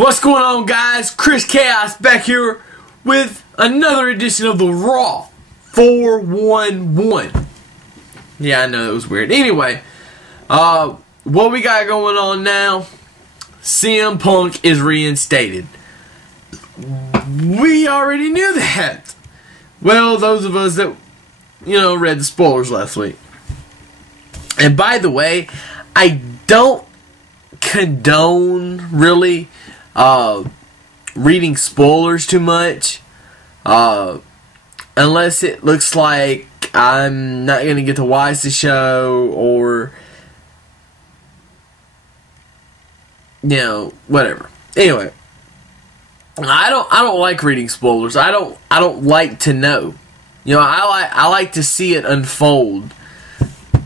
What's going on, guys? Chris Chaos back here with another edition of the Raw 411. Yeah, I know that was weird. Anyway, what we got going on now, CM Punk is reinstated. We already knew that. Well, those of us that, read the spoilers last week. And by the way, I don't condone, really, reading spoilers too much. Unless it looks like I'm not going to get to watch the show or, whatever. Anyway, I don't like reading spoilers. I don't like to know. I like to see it unfold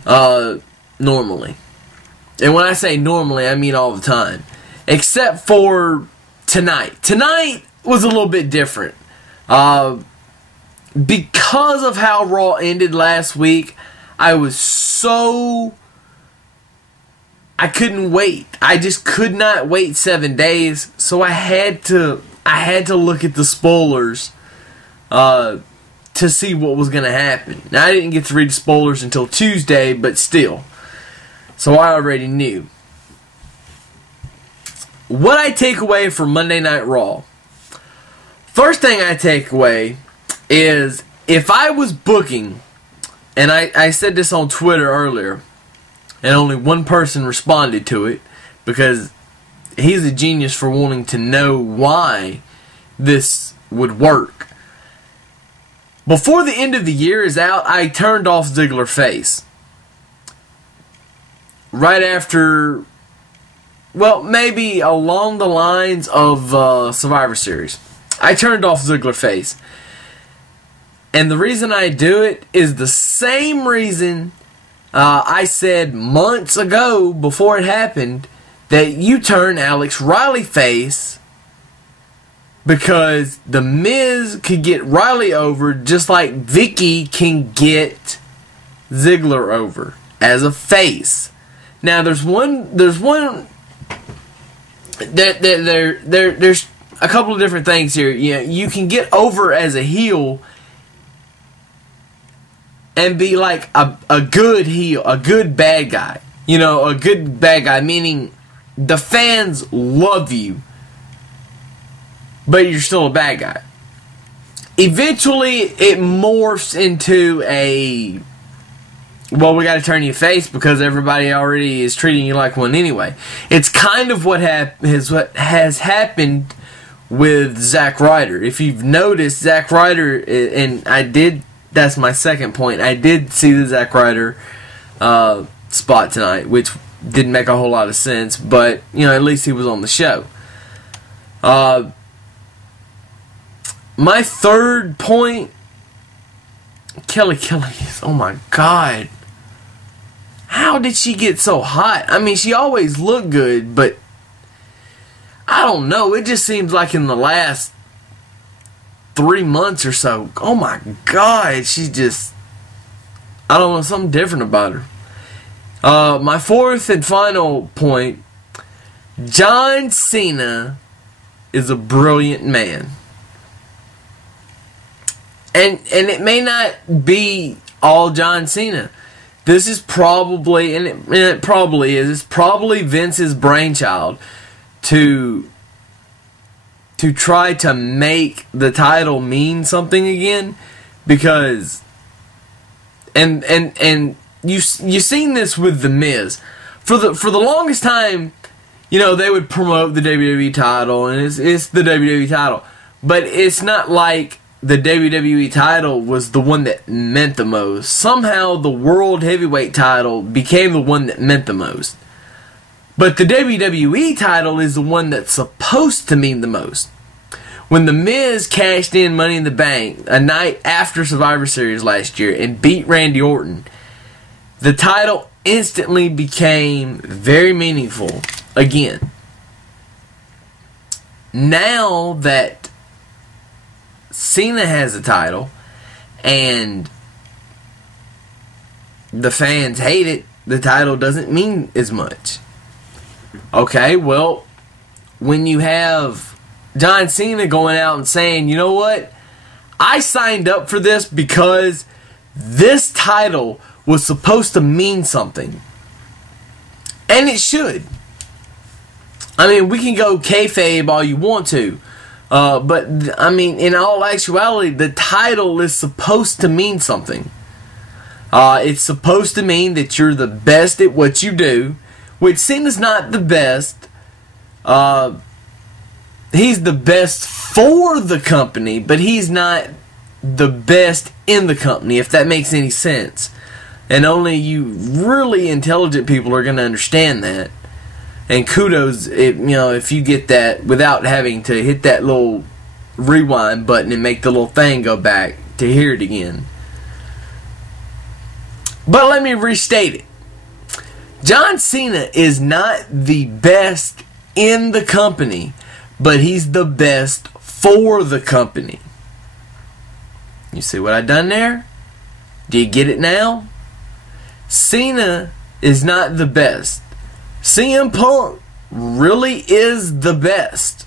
normally. And when I say normally, I mean all the time. Except for tonight. Tonight was a little bit different. Because of how Raw ended last week, I couldn't wait. I just could not wait 7 days, so I had to look at the spoilers to see what was going to happen. Now, I didn't get to read the spoilers until Tuesday, but still. So I already knew. What I take away from Monday Night Raw. First thing I take away is if I was booking, and I said this on Twitter earlier, and only one person responded to it, because he's a genius for wanting to know why this would work. Before the end of the year is out, I turned off Ziggler face. Right after, well, maybe along the lines of Survivor Series. I turned off Ziggler face. And the reason I do it is the same reason I said months ago, before it happened, that you turn Alex Riley face because The Miz could get Riley over just like Vicky can get Ziggler over as a face. Now there's a couple of different things here. You can get over as a heel and be like a good heel, a good bad guy. A good bad guy, meaning the fans love you, but you're still a bad guy. Eventually, it morphs into a, well, we got to turn you face because everybody already is treating you like one anyway. It's kind of what has happened with Zack Ryder. If you've noticed, Zack Ryder, and that's my second point, I did see the Zack Ryder spot tonight, which didn't make a whole lot of sense, but, at least he was on the show. My third point, Kelly Kelly, oh my God. How did she get so hot? I mean, she always looked good, but I don't know. It just seems like in the last 3 months or so, oh my God, she's just, I don't know, something different about her. My fourth and final point, John Cena is a brilliant man. And it may not be all John Cena. This is probably, and it probably is, it's probably Vince's brainchild to try to make the title mean something again, because and you've seen this with The Miz. For the longest time, they would promote the WWE title, and it's the WWE title, but it's not like the WWE title was the one that meant the most. Somehow the World Heavyweight title became the one that meant the most. But the WWE title is the one that's supposed to mean the most. When The Miz cashed in Money in the Bank a night after Survivor Series last year and beat Randy Orton, the title instantly became very meaningful again. Now that Cena has a title and the fans hate it, the title doesn't mean as much. Okay, well, when you have John Cena going out and saying, you know what? I signed up for this because this title was supposed to mean something. And it should. I mean, we can go kayfabe all you want to. But, I mean, in all actuality, the title is supposed to mean something. It's supposed to mean that you're the best at what you do, which Cena's not the best. He's the best for the company, but he's not the best in the company, if that makes any sense. And only you really intelligent people are going to understand that. And kudos, if you get that without having to hit that little rewind button and make the little thing go back to hear it again. But let me restate it. John Cena is not the best in the company, but he's the best for the company. You see what I done there? Do you get it now? Cena is not the best. CM Punk really is the best.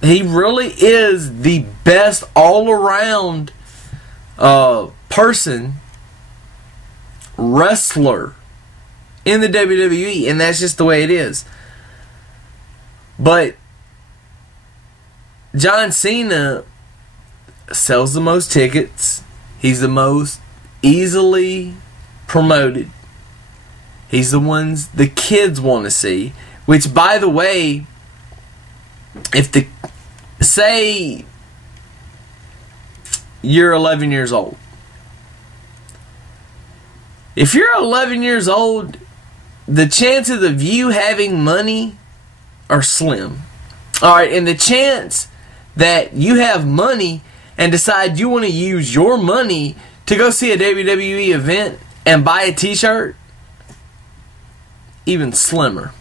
He really is the best all-around person, wrestler in the WWE, and that's just the way it is. But John Cena sells the most tickets. He's the most easily promoted. He's the ones the kids want to see. Which, by the way, say you're 11 years old. If you're 11 years old, the chances of you having money are slim. Alright, and the chance that you have money and decide you want to use your money to go see a WWE event and buy a t-shirt, even slimmer.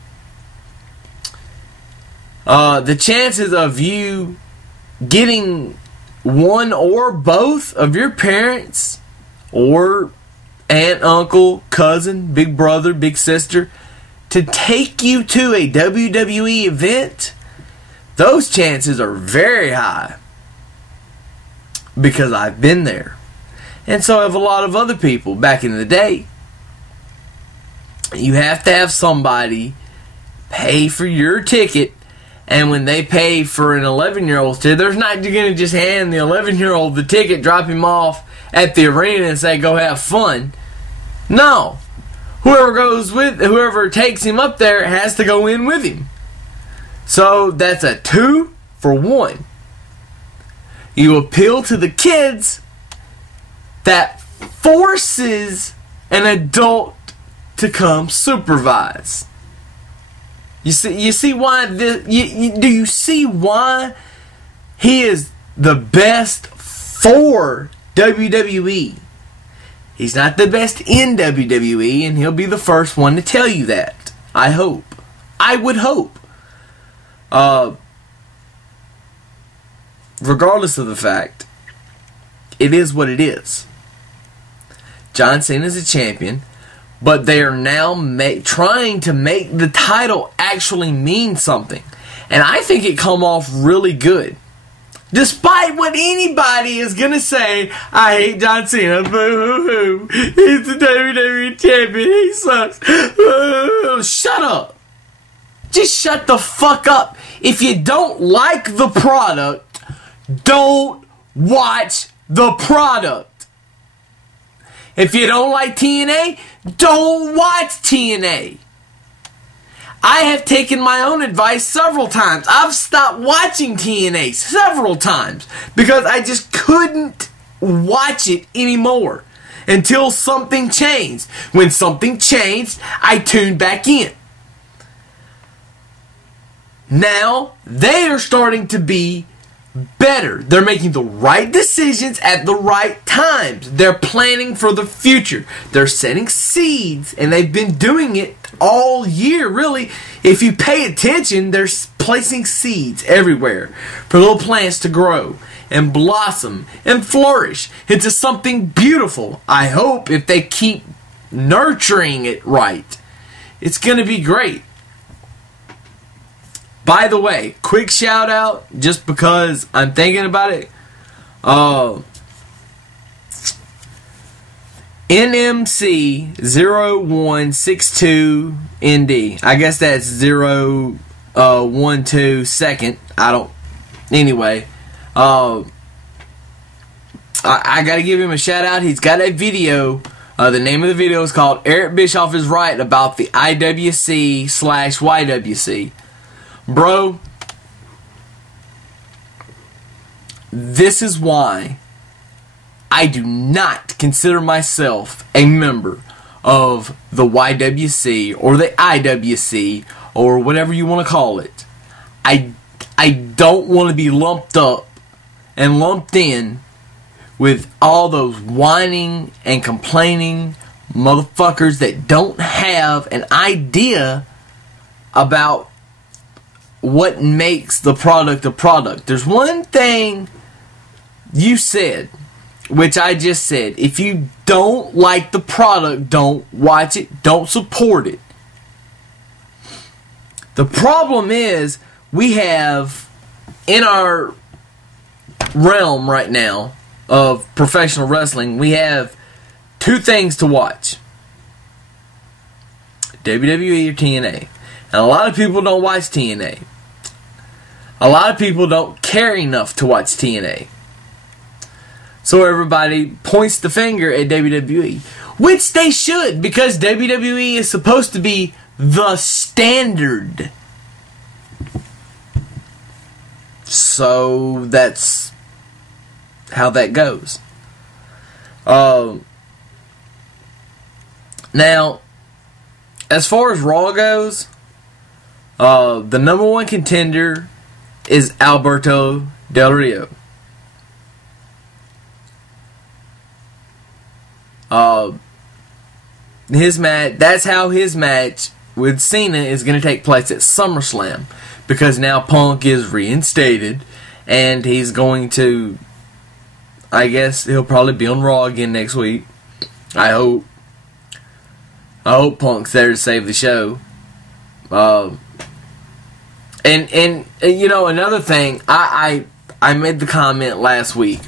The chances of you getting one or both of your parents or aunt, uncle, cousin, big brother, big sister to take you to a WWE event, those chances are very high. Because I've been there. And so have a lot of other people back in the day. You have to have somebody pay for your ticket, and when they pay for an 11-year-old's ticket, they're not going to just hand the 11-year-old the ticket, drop him off at the arena and say, go have fun. No. Whoever takes him up there has to go in with him. So that's a 2 for 1. You appeal to the kids that forces an adult to come supervise. You see why do you see why he is the best for WWE? He's not the best in WWE, and he'll be the first one to tell you that. I hope. I would hope. Regardless of the fact, it is what it is. John Cena is a champion, but they are now trying to make the title actually mean something. And I think it come off really good. Despite what anybody is going to say, I hate John Cena, boo-hoo-hoo, he's the WWE champion, he sucks, boo-hoo-hoo. Shut up. Just shut the fuck up. If you don't like the product, don't watch the product. If you don't like TNA, don't watch TNA. I have taken my own advice several times. I've stopped watching TNA several times because I just couldn't watch it anymore until something changed. When something changed, I tuned back in. Now, they are starting to be better. They're making the right decisions at the right times. They're planning for the future. They're setting seeds, and they've been doing it all year, really. If you pay attention, they're placing seeds everywhere for little plants to grow and blossom and flourish into something beautiful. I hope if they keep nurturing it right, it's going to be great. By the way, quick shout out, just because I'm thinking about it. NMC0162ND. I guess that's 012 second. I don't. Anyway, I gotta give him a shout out. He's got a video. The name of the video is called "Eric Bischoff is Right About the IWC/YWC." Bro, this is why I do not consider myself a member of the YWC or the IWC or whatever you want to call it. I don't want to be lumped up and lumped in with all those whining and complaining motherfuckers that don't have an idea about what makes the product a product. There's one thing you said, which I just said. If you don't like the product, don't watch it, don't support it. The problem is, we have in our realm right now of professional wrestling, we have two things to watch: WWE or TNA. And a lot of people don't watch TNA. A lot of people don't care enough to watch TNA. So everybody points the finger at WWE, which they should, because WWE is supposed to be the standard. So that's how that goes. Now, as far as Raw goes, the number one contender is Alberto Del Rio. His match, that's how his match with Cena is going to take place at SummerSlam, because now Punk is reinstated and he's going to, I guess he'll probably be on Raw again next week. I hope Punk's there to save the show. And you know, another thing, I made the comment last week.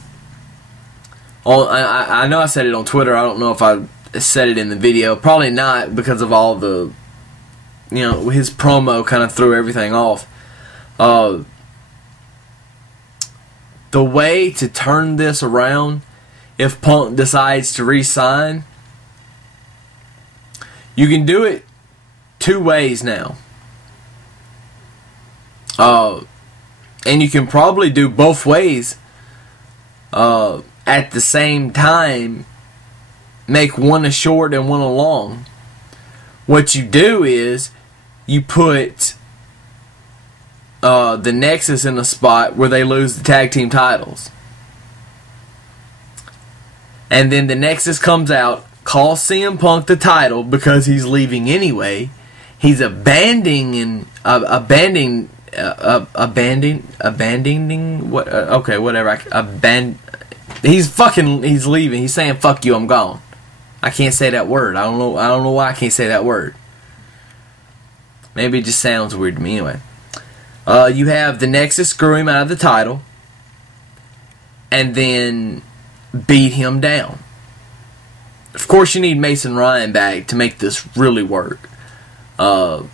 I know I said it on Twitter. I don't know if I said it in the video. Probably not, because of all the, you know, his promo kind of threw everything off. The way to turn this around, if Punk decides to re-sign, you can do it two ways now. And you can probably do both ways at the same time. Make one a short and one a long. What you do is you put the Nexus in a spot where they lose the tag team titles, and then the Nexus comes out, calls CM Punk the title because he's leaving anyway. He's abandoning what? Okay, whatever. He's leaving. He's saying "fuck you, I'm gone." I can't say that word. I don't know why I can't say that word. Maybe it just sounds weird to me anyway. You have the Nexus screw him out of the title, and then beat him down. Of course, you need Mason Ryan back to make this really work. The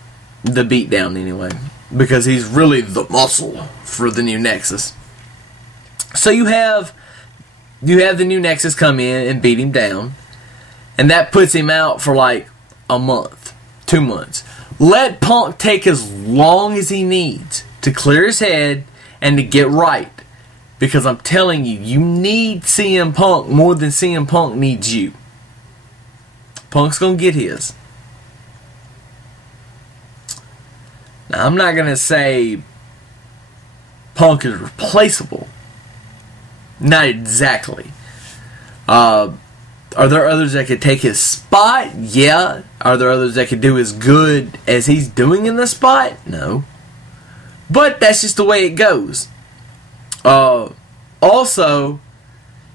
beatdown anyway, because he's really the muscle for the new Nexus. So you have the new Nexus come in and beat him down, and that puts him out for like a month, 2 months. Let Punk take as long as he needs to clear his head and to get right, because I'm telling you, you need CM Punk more than CM Punk needs you. Punk's gonna get his. Now, I'm not gonna say Punk is replaceable. Not exactly. Are there others that could take his spot? Yeah. Are there others that could do as good as he's doing in the spot? No. But that's just the way it goes. Also,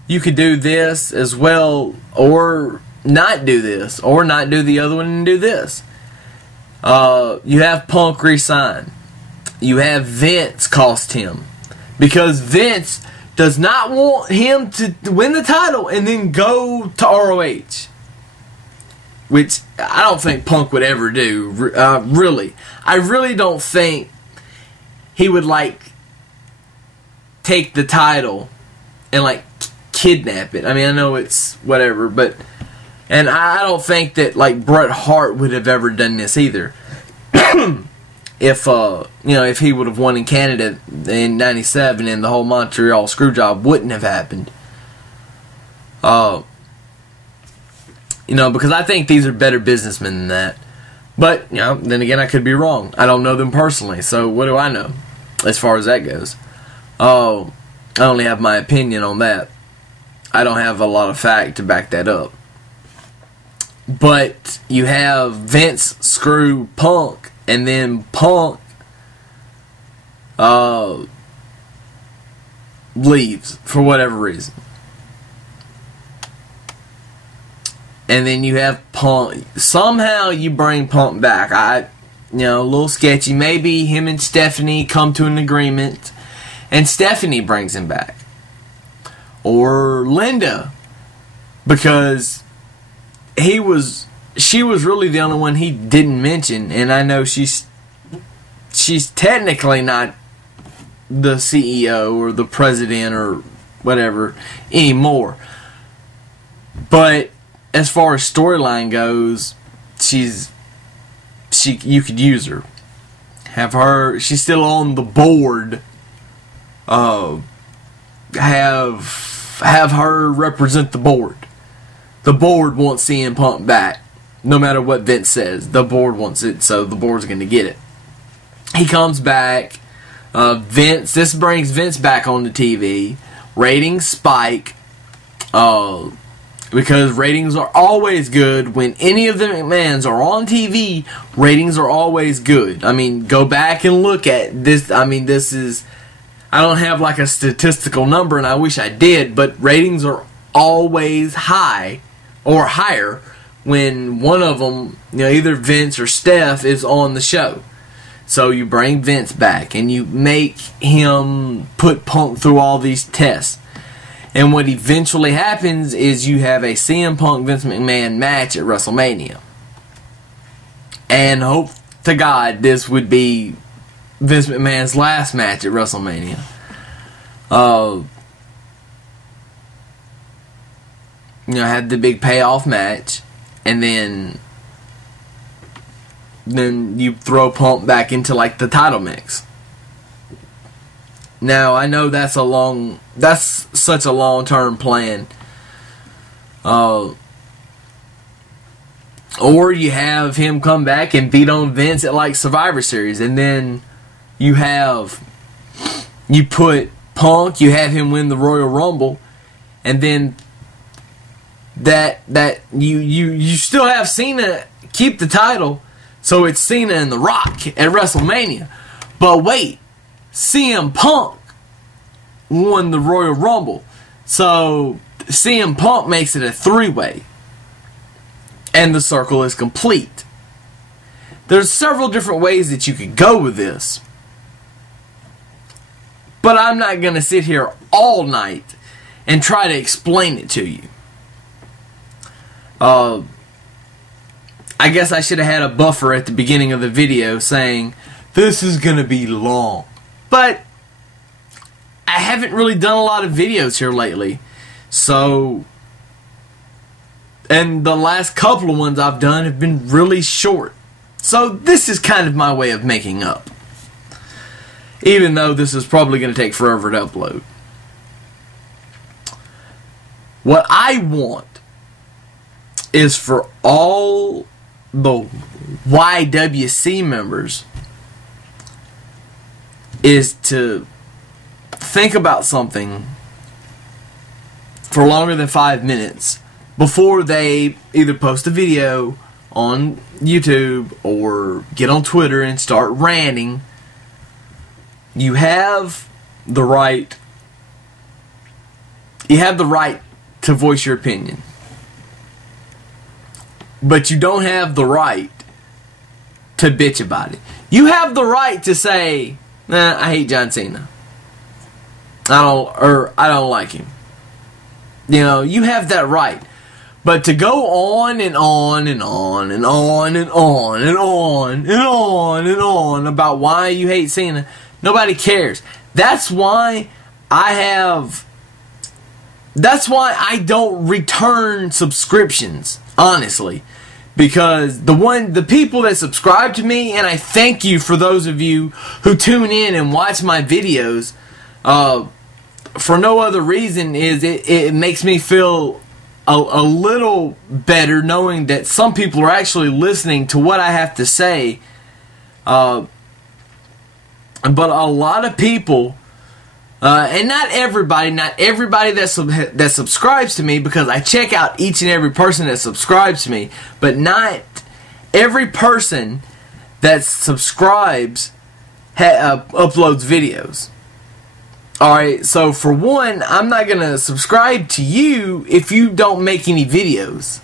you could do this as well, or not do this, or not do the other one and do this. You have Punk resign. you have Vince cost him. Because Vince does not want him to win the title and then go to ROH. Which I don't think Punk would ever do, really. I really don't think he would, like, take the title and, like, kidnap it. I mean, I know it's whatever, but... And I don't think that, like, Bret Hart would have ever done this either. If, if he would have won in Canada in 97 and the whole Montreal Screwjob wouldn't have happened. Because I think these are better businessmen than that. But, then again, I could be wrong. I don't know them personally, so what do I know as far as that goes? I only have my opinion on that. I don't have a lot of fact to back that up. But you have Vince screw Punk, and then Punk leaves for whatever reason. And then you have Punk. Somehow you bring Punk back. A little sketchy. Maybe him and Stephanie come to an agreement, and Stephanie brings him back. Or Linda, because she was really the only one he didn't mention, and I know she's technically not the CEO or the president or whatever anymore. But as far as storyline goes, you could use her. Have her. She's still on the board. Have her represent the board. The board wants CM Punk back. No matter what Vince says, the board wants it, so the board's going to get it. He comes back. This brings Vince back on the TV. Ratings spike. Because ratings are always good. When any of the McMahons are on TV, ratings are always good. I mean, go back and look at this. I mean, this is... I don't have like a statistical number, and I wish I did, but ratings are always high or higher when one of them, either Vince or Steph, is on the show. So you bring Vince back, and you make him put Punk through all these tests. And what eventually happens is you have a CM Punk Vince McMahon match at WrestleMania. And hope to God this would be Vince McMahon's last match at WrestleMania. Had the big payoff match, and then you throw Punk back into like the title mix. Now I know that's such a long-term plan. Or you have him come back and beat on Vince at like Survivor Series, and then you put Punk, you have him win the Royal Rumble, and then you still have Cena keep the title, so it's Cena and The Rock at WrestleMania. But wait, CM Punk won the Royal Rumble, so CM Punk makes it a three-way, and the circle is complete. There's several different ways that you could go with this, but I'm not going to sit here all night and try to explain it to you. I guess I should have had a buffer at the beginning of the video saying, this is going to be long. But I haven't really done a lot of videos here lately. So, and the last couple of ones I've done have been really short. So this is kind of my way of making up. Even though this is probably going to take forever to upload. What I want is for all the YWC members is to think about something for longer than 5 minutes before they either post a video on YouTube or get on Twitter and start ranting. You have the right to voice your opinion. But you don't have the right to bitch about it. You have the right to say, Nah, I hate John Cena. I don't like him. You know, you have that right. But to go on and on and on and on and on and on and on and on about why you hate Cena, nobody cares. That's why I don't return subscriptions, honestly. Because the people that subscribe to me, and I thank you for those of you who tune in and watch my videos, for no other reason is it makes me feel a little better knowing that some people are actually listening to what I have to say. But a lot of people, and not everybody that subscribes to me, because I check out each and every person that subscribes to me, but not every person that subscribes uploads videos. Alright, so for one, I'm not going to subscribe to you if you don't make any videos.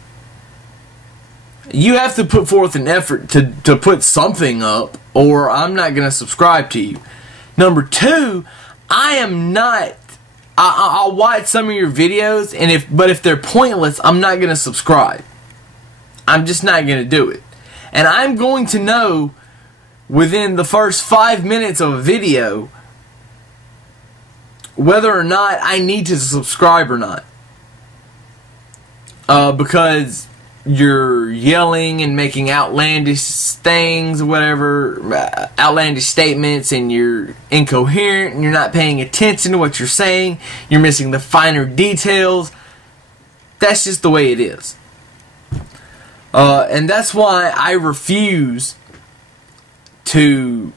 You have to put forth an effort to put something up, or I'm not going to subscribe to you. Number two, I'll watch some of your videos, but if they're pointless, I'm not going to subscribe. I'm just not going to do it. And I'm going to know within the first 5 minutes of a video whether or not I need to subscribe or not. Because you're yelling and making outlandish things, whatever, outlandish statements, and you're incoherent, and you're not paying attention to what you're saying, you're missing the finer details. That's just the way it is. And that's why I refuse to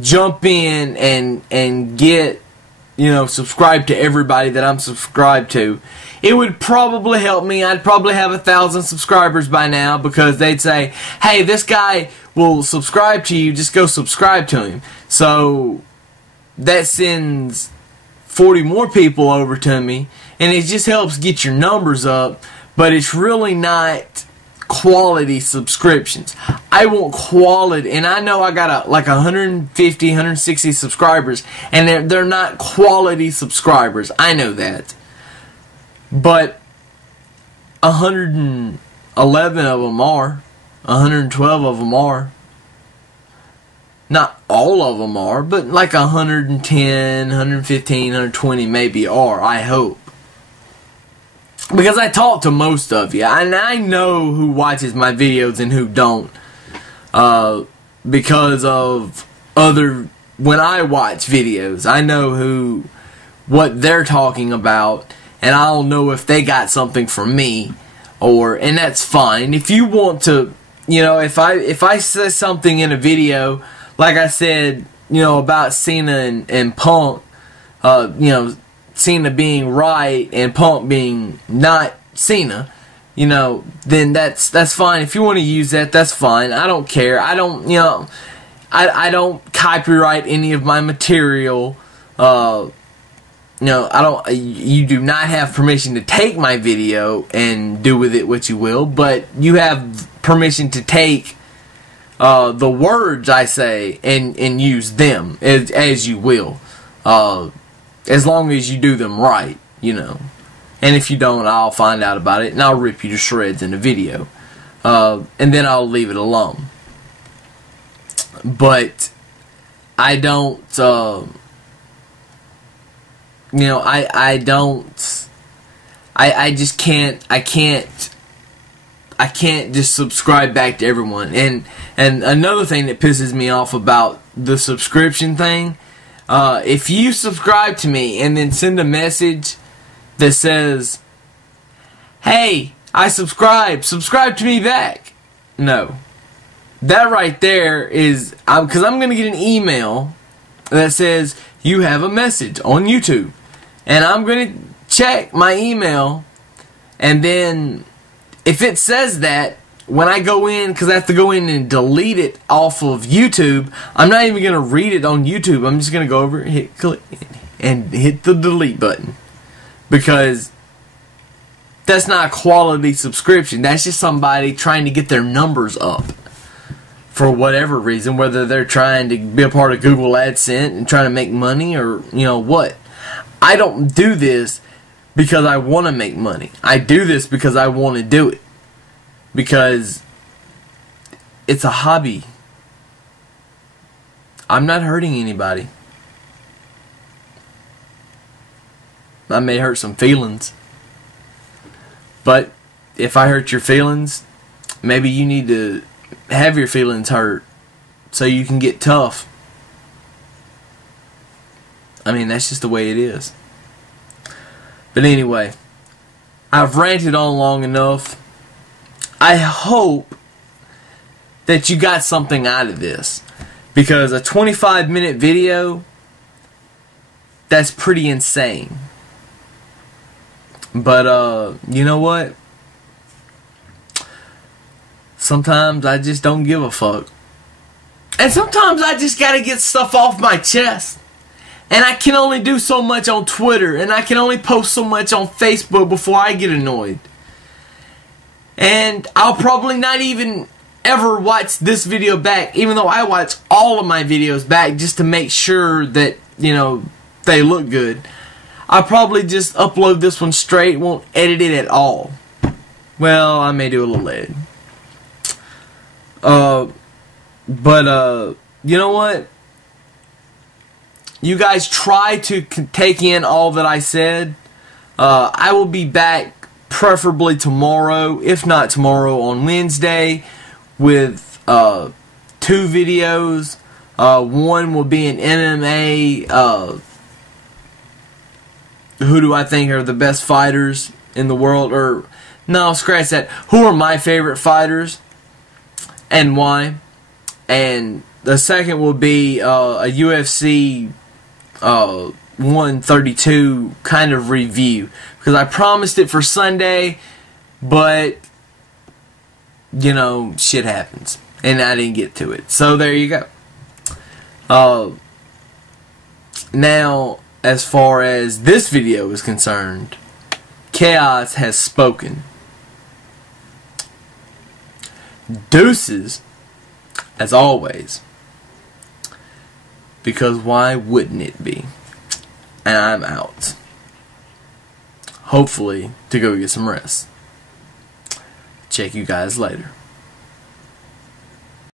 jump in and get, subscribe to everybody that I'm subscribed to. It would probably help me. I'd probably have 1,000 subscribers by now, because they'd say, hey, this guy will subscribe to you, just go subscribe to him. So that sends 40 more people over to me, and it just helps get your numbers up, but it's really not quality subscriptions. I want quality, and I know I got like 150, 160 subscribers, and they're not quality subscribers. I know that. But 111 of them are. 112 of them are. Not all of them are, but like 110, 115, 120 maybe are, I hope. Because I talk to most of you, and I know who watches my videos and who don't. Because of when I watch videos, I know what they're talking about, and I'll know if they got something from me, and that's fine. If you want to, if I say something in a video, like I said, about Cena and Punk, Cena being right and Punk being not Cena, then that's fine. If you want to use that, that's fine. I don't care. I don't, I don't copyright any of my material. You do not have permission to take my video and do with it what you will, but you have permission to take the words I say and use them as you will. As long as you do them right, And if you don't, I'll find out about it, and I'll rip you to shreds in a video. And then I'll leave it alone. But I don't, I just can't, I can't just subscribe back to everyone. And another thing that pisses me off about the subscription thing, if you subscribe to me and then send a message that says, hey, I subscribe to me back. No. That right there is, because I'm going to get an email that says, you have a message on YouTube. And I'm going to check my email, and then if it says that, when I go in, because I have to go in and delete it off of YouTube, I'm not even going to read it on YouTube. I'm just going to go over and hit the delete button. Because that's not a quality subscription. That's just somebody trying to get their numbers up for whatever reason, whether they're trying to be a part of Google AdSense and trying to make money or, you know, what. I don't do this because I want to make money. I do this because I want to do it. Because it's a hobby. I'm not hurting anybody. I may hurt some feelings. But if I hurt your feelings, maybe you need to have your feelings hurt so you can get tough. I mean, that's just the way it is. But anyway, I've ranted on long enough. I hope that you got something out of this. Because a 25-minute video, that's pretty insane. But, you know what? Sometimes I just don't give a fuck. And sometimes I just gotta get stuff off my chest. And I can only do so much on Twitter. And I can only post so much on Facebook before I get annoyed. And I'll probably not even ever watch this video back. Even though I watch all of my videos back just to make sure that, you know, they look good. I'll probably just upload this one straight. Won't edit it at all. Well, I may do a little edit. But you know what? You guys try to take in all that I said. I will be back preferably tomorrow, if not tomorrow, on Wednesday, with 2 videos. One will be an MMA, who do I think are the best fighters in the world, or, no, scratch that, who are my favorite fighters, and why. And the second will be a UFC 132 kind of review, because I promised it for Sunday, but you know, shit happens and I didn't get to it, so there you go. Now, as far as this video is concerned, Chaos has spoken. Deuces, as always. Because why wouldn't it be? And I'm out. Hopefully to go get some rest. Check you guys later.